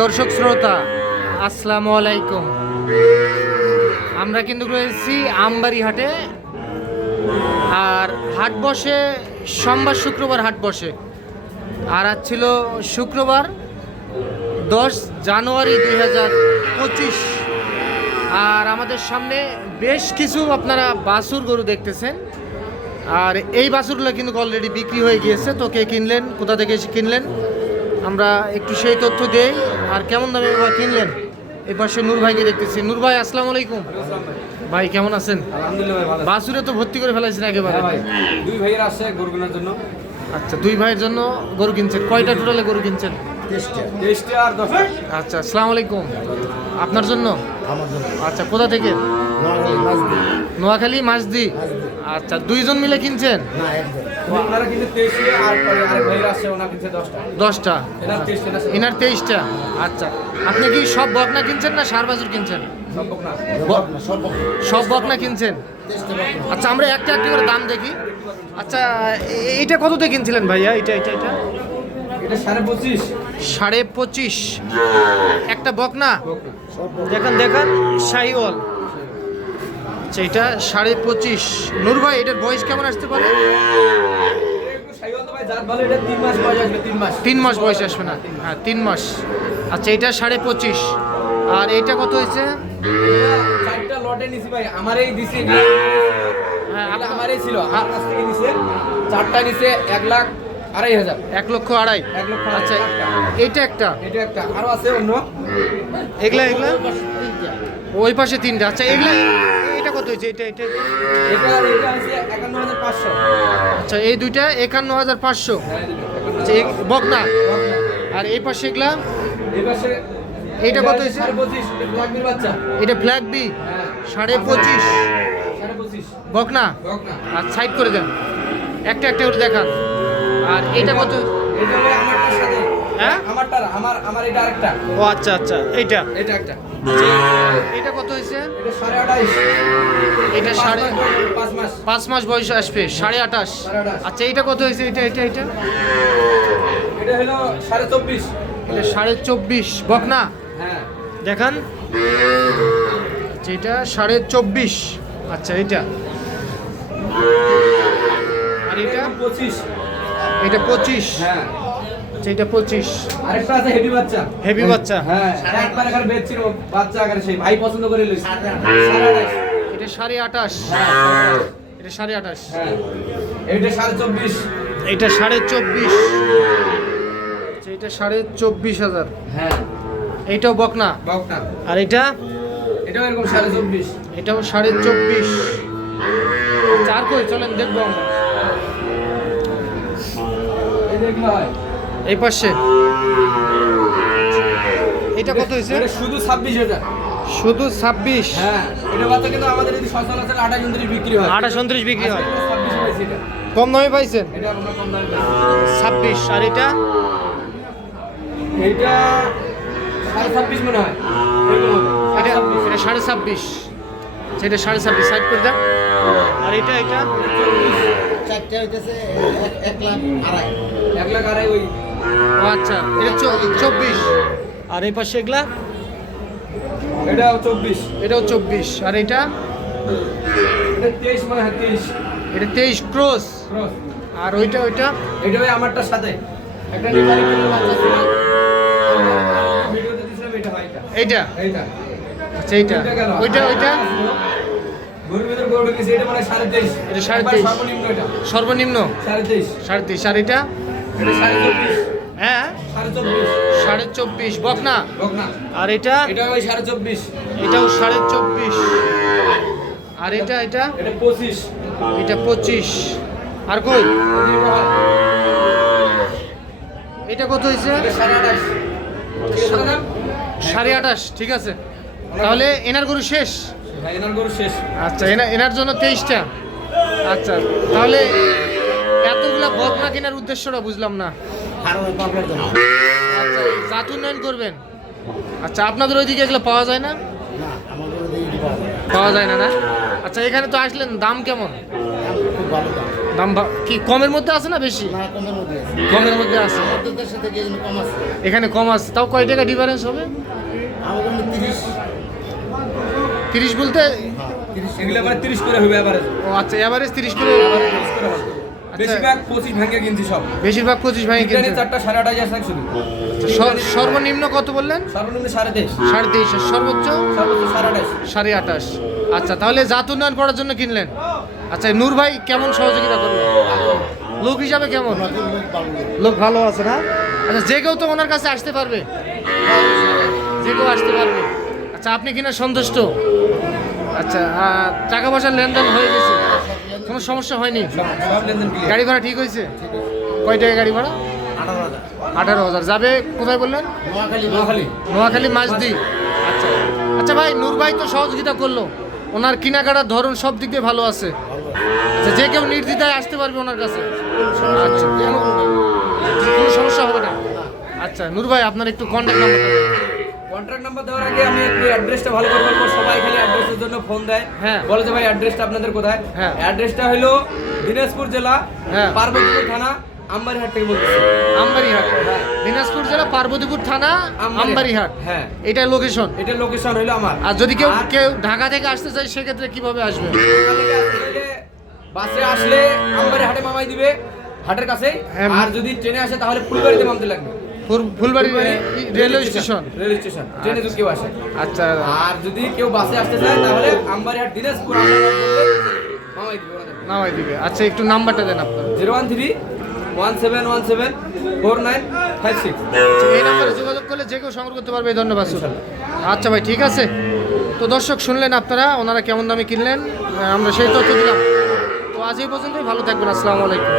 দর্শক শ্রোতা, আসসালামু আলাইকুম। আমরা কিন্তু রয়েছি আমবাড়ি হাটে আর হাট বসে, সোমবার, শুক্রবার হাট বসে। আর আজ ছিল শুক্রবার, দশ জানুয়ারি দুই হাজার পঁচিশ। আর আমাদের সামনে বেশ কিছু আপনারা বাছুর গরু দেখতেছেন। আর এই বাছুরগুলো কিন্তু অলরেডি বিক্রি হয়ে গিয়েছে। তো কে কিনলেন, কোথা থেকে কিনলেন আমরা একটু সেই তথ্য দেই। আর কেমন দামে বা কিনলেন? এই পাশে নূর ভাইকে দেখতেছি। নূর ভাই আসসালামু আলাইকুম। ভাই কেমন আছেন? আলহামদুলিল্লাহ ভাই ভালো আছি। তো ভর্তি করে ফেলাইছেন একেবারে। হ্যাঁ ভাই। দুই ভাইয়ের আসছে গরু কেনার জন্য। আচ্ছা দুই ভাইয়ের জন্য গরু কিনছেন। কয়টা টোটালে গরু কিনছেন? আচ্ছা আসসালামু আলাইকুম। আপনার জন্য? আমার জন্য। আচ্ছা কোথা থেকে? নোয়াখালী মাছদি। আচ্ছা দুইজন মিলে কিনছেন? দশটা। এনার তেইশটা আচ্ছা আপনি কি সব বকনা কিনছেন না সার বাছুর কিনছেন? সব বকনা। কিনছেন? আচ্ছা আমরা একটা একটা করে দাম দেখি। আচ্ছা এইটা কততে কিনছিলেন ভাইয়া? এটা এটা এটা এটা সাড়ে পঁচিশ। সাড়ে পঁচিশ। একটা বকনা। দেখেন দেখেন শাহিওয়াল। আচ্ছা এটা সাড়ে পঁচিশ। নূর ভাই এটার বয়স কেমন আসতে পারে? তিন মাস বয়স আসবে না। হ্যাঁ তিন মাস। আচ্ছা এটা সাড়ে পঁচিশ। আর এটা কত হয়েছে? চারটা নিছে এক লাখ আড়াই হাজার এক লক্ষ আড়াই। এক লক্ষ। আচ্ছা এইটা একটা। এটা একটা। আরও আছে অন্য। এগুলা এগুলা? ওই পাশে তিনটা। আচ্ছা এগুলা কত হয়েছে এটা এটা? আচ্ছা এই দুইটা একান্ন হাজার পাঁচশো। আচ্ছা বকনা? আর এই পাশে এগুলা? এইটা কত হয়েছে? এটা ফ্ল্যাগ বি সাড়ে পঁচিশ। বকনা? আর সাইড করে দেন। একটা একটা করে দেখান। আর এটা কত এটা হলো আমারটার সাথে হ্যাঁ? আমার আমার এটা আরেকটা। ও আচ্ছা আচ্ছা এইটা। এটা একটা। এটা কত হয়েছে? এটা সাড়ে এটা পাঁচ সাড়ে মাস পাঁচ মাস। পাঁচ মাস বয়স আসবে সাড়ে আঠাশ। আচ্ছা এটা কত হয়েছে? এটা এটা এটা এটা হলো সাড়ে চব্বিশ। এটা সাড়ে চব্বিশ। বকনা? হ্যাঁ। দেখান। আচ্ছা, এটা সাড়ে চব্বিশ। আচ্ছা এটা আর এটা? এটা পঁচিশ। এটা পঁচিশ। হ্যাঁ। আচ্ছা এটা পঁচিশ। আরেকটা আছে হেভি বাচ্চা। হেভি বাচ্চা? হ্যাঁ একবার এখানে বেচছিল বাচ্চা আকারে সেই ভাই পছন্দ করে লইছে। এটা সাড়ে আঠাশ। হ্যাঁ এটা সাড়ে আঠাশ। হ্যাঁ। এটা সাড়ে চব্বিশ। এটা সাড়ে চব্বিশ। আচ্ছা, এটা সাড়ে চব্বিশ হাজার। হ্যাঁ। এইটাও বকনা? বাউক না আর এটা? এটাও এরকম সাড়ে চব্বিশ। এটাও সাড়ে চব্বিশ। চার কই? চলেন দেখব আমরা। এই দেখলে হয়। এই পাশে। এটা কত হয়েছে? এটা শুধু ছাব্বিশ হাজার শুধু ছাব্বিশ? হ্যাঁ এটা বাচ্চা কিন্তু আমাদের যদি সচরাচর আঠাশ উনত্রিশ বিক্রি হয়। আঠাশ উনত্রিশ বিক্রি হয়। ছাব্বিশ হয়েছে এটা। কম দামে পাইছেন? এটা আমরা কম দামে ছাব্বিশ আর এটা? সাড়ে ছাব্বিশ মনে হয়। এটা এটা সাড়ে ছাব্বিশ। সেটা সাড়ে ছাব্বিশ সাইড করে আর এটা এটা? চারটে হইতেছে এক- এক লাখ আড়াই। এক লাখ আড়াই ওই ও আচ্ছা। এটা চব্বিশ। আর এই পাশে এগুলা? এটাও চব্বিশ। এটাও চব্বিশ। আর এটা? এটা তেইশ মনে হয় তেইশ। এটা তেইশ ক্রস। আর ওইটা ওইটা? এটা ওই আমারটার সাথে। একটা এইটা? এইটা। আচ্ছা এইটা। ওইটা ওইটা? মানে সাড়ে এটা সাড়ে তেইশ। সর্বনিম্ন সর্বনিম্ন? সাড়ে তেইশ। সাড়ে তেইশ। আর এটা? এটা সাড়ে চব্বিশ। হ্যাঁ? সাড়ে চব্বিশ। বকনা? আর এটা? এটা ওই সাড়ে চব্বিশ। এটাও সাড়ে চব্বিশ। আর এটা এটা? এটা পঁচিশ। এটা পঁচিশ। আর কই এটা কত হয়েছে? সাড়ে আঠাশ। ঠিক আছে। তাহলে এনার গরু শেষ? হ্যাঁ, আচ্ছা এনা এনার জন্য তেইশটা। আচ্ছা তাহলে এতগুলা বকনা কেনার উদ্দেশ্যটা বুঝলাম না। জন্য। আচ্ছা জাত উন্নয়ন করবেন। আচ্ছা আপনাদের ওইদিকে এগুলো পাওয়া যায় না? না আমাদের ওদিকে পাওয়া যায় না। না আচ্ছা এখানে তো আসলেন দাম কেমন? দাম খুব ভালো দাম। দাম ভা- কি কমের মধ্যে আছে না বেশি? কমের মধ্যে আছে। কমের মধ্যে আছে। আমাদের দেশে থেকে এই জন্য কম আছে। এখানে কম আছে। তাও কয় টাকা ডিফারেন্স হবে? তিরিশ। তিরিশ বলতে? হ্যাঁ তিরিশ। এগুলো আবার তিরিশ করে হবে ও আচ্ছা এভারেজ তিরিশ করে তিরিশ করে হবে। বেশিরভাগ পঁচিশ ভাঙে কিনছি সব। বেশিরভাগ পঁচিশ ভাঙে ইন্টারনেট কিনছে চারটা সাড়ে আঠাশ হাজার শুধু। সর- সর্বনিম্ন কত বললেন? সর্বনিম্ন সাড়ে তেইশ। সাড়ে তেইশ। আর সর্বোচ্চ? সর্বোচ্চ সাড়ে আঠাশ সাড়ে আঠাশ আচ্ছা তাহলে জাত উন্নয়ন করার জন্য কিনলেন? আচ্ছা নূর ভাই কেমন সহযোগিতা করবে লোক হিসাবে কেমন? লোক ভালো আছে না? আচ্ছা যে কেউ তো ওনার কাছে আসতে পারবে। যে কেউ আসতে পারবে। আচ্ছা আপনি কিনা সন্তুষ্ট? আচ্ছা আর টাকা পয়সার লেনদেন হয়ে গেছে। কোনো সমস্যা হয়নি? গাড়ি ভাড়া ঠিক হয়েছে? কয় টাকা গাড়ি ভাড়া? আঠারো হাজার। যাবে কোথায় বললেন? নোয়াখালী মাঝদি আচ্ছা। আচ্ছা ভাই নূর ভাই তো সহযোগিতা করল। ওনার কেনাকাটার ধরন সব দিক দিয়ে ভালো আছে। আচ্ছা যে কেউ নির্দ্বিধায় আসতে পারবে ওনার কাছে। আচ্ছা কোনো- সমস্যা হবে না? আচ্ছা নূর ভাই আপনার একটু কন্ট্যাক্ট নাম্বার কন্ট্যাক্ট নাম্বার দেওয়ার আগে আমি একটু অ্যাড্রেসটা ভালো করে বলব। সবাই খালি জন্য ফোন দেয় হ্যাঁ। বলে যে ভাই অ্যাড্রেসটা আপনাদের কোথায় হ্যাঁ। অ্যাড্রেসটা হলো দিনাজপুর জেলা হ্যাঁ। পার্বতীপুর থানা আমবাড়িহাট থেকে বলতেছি আমবাড়িহাট দিনাজপুর জেলা পার্বতীপুর থানা আমবাড়িহাট। আমবাড়িহাট হ্যাঁ। এটা লোকেশন এটা লোকেশন হলো আমার আর যদি কেউ কেউ ঢাকা থেকে আসতে চায় সেক্ষেত্রে কীভাবে আসবে বাসে আসলে আমবাড়ি হাটে মামাই দিবে হাটের কাছে হ্যাঁ। আর যদি ট্রেনে আসে তাহলে ফুলবাড়িতে নামতে লাগবে Phulbari railway station. Railway station. ট্রেনে যদি কেউ আসে আচ্ছা। আর যদি কেউ বাসে আসতে চায় তাহলে আমবাড়িহাট দিনাজপুর নামাই দিবে আচ্ছা একটু নাম্বারটা দেন আপনার। Zero one three one seven one seven four nine five six. এই নাম্বারে যোগাযোগ করলে যে কেউ সংগ্রহ করতে পারবে ধন্যবাদ আচ্ছা ভাই ঠিক আছে। তো দর্শক শুনলেন আপনারা ওনারা কেমন দামে কিনলেন? আমরা সেই তথ্য দিলাম। তো আজ এই পর্যন্তই ভালো থাকবেন আসসালামু আলাইকুম।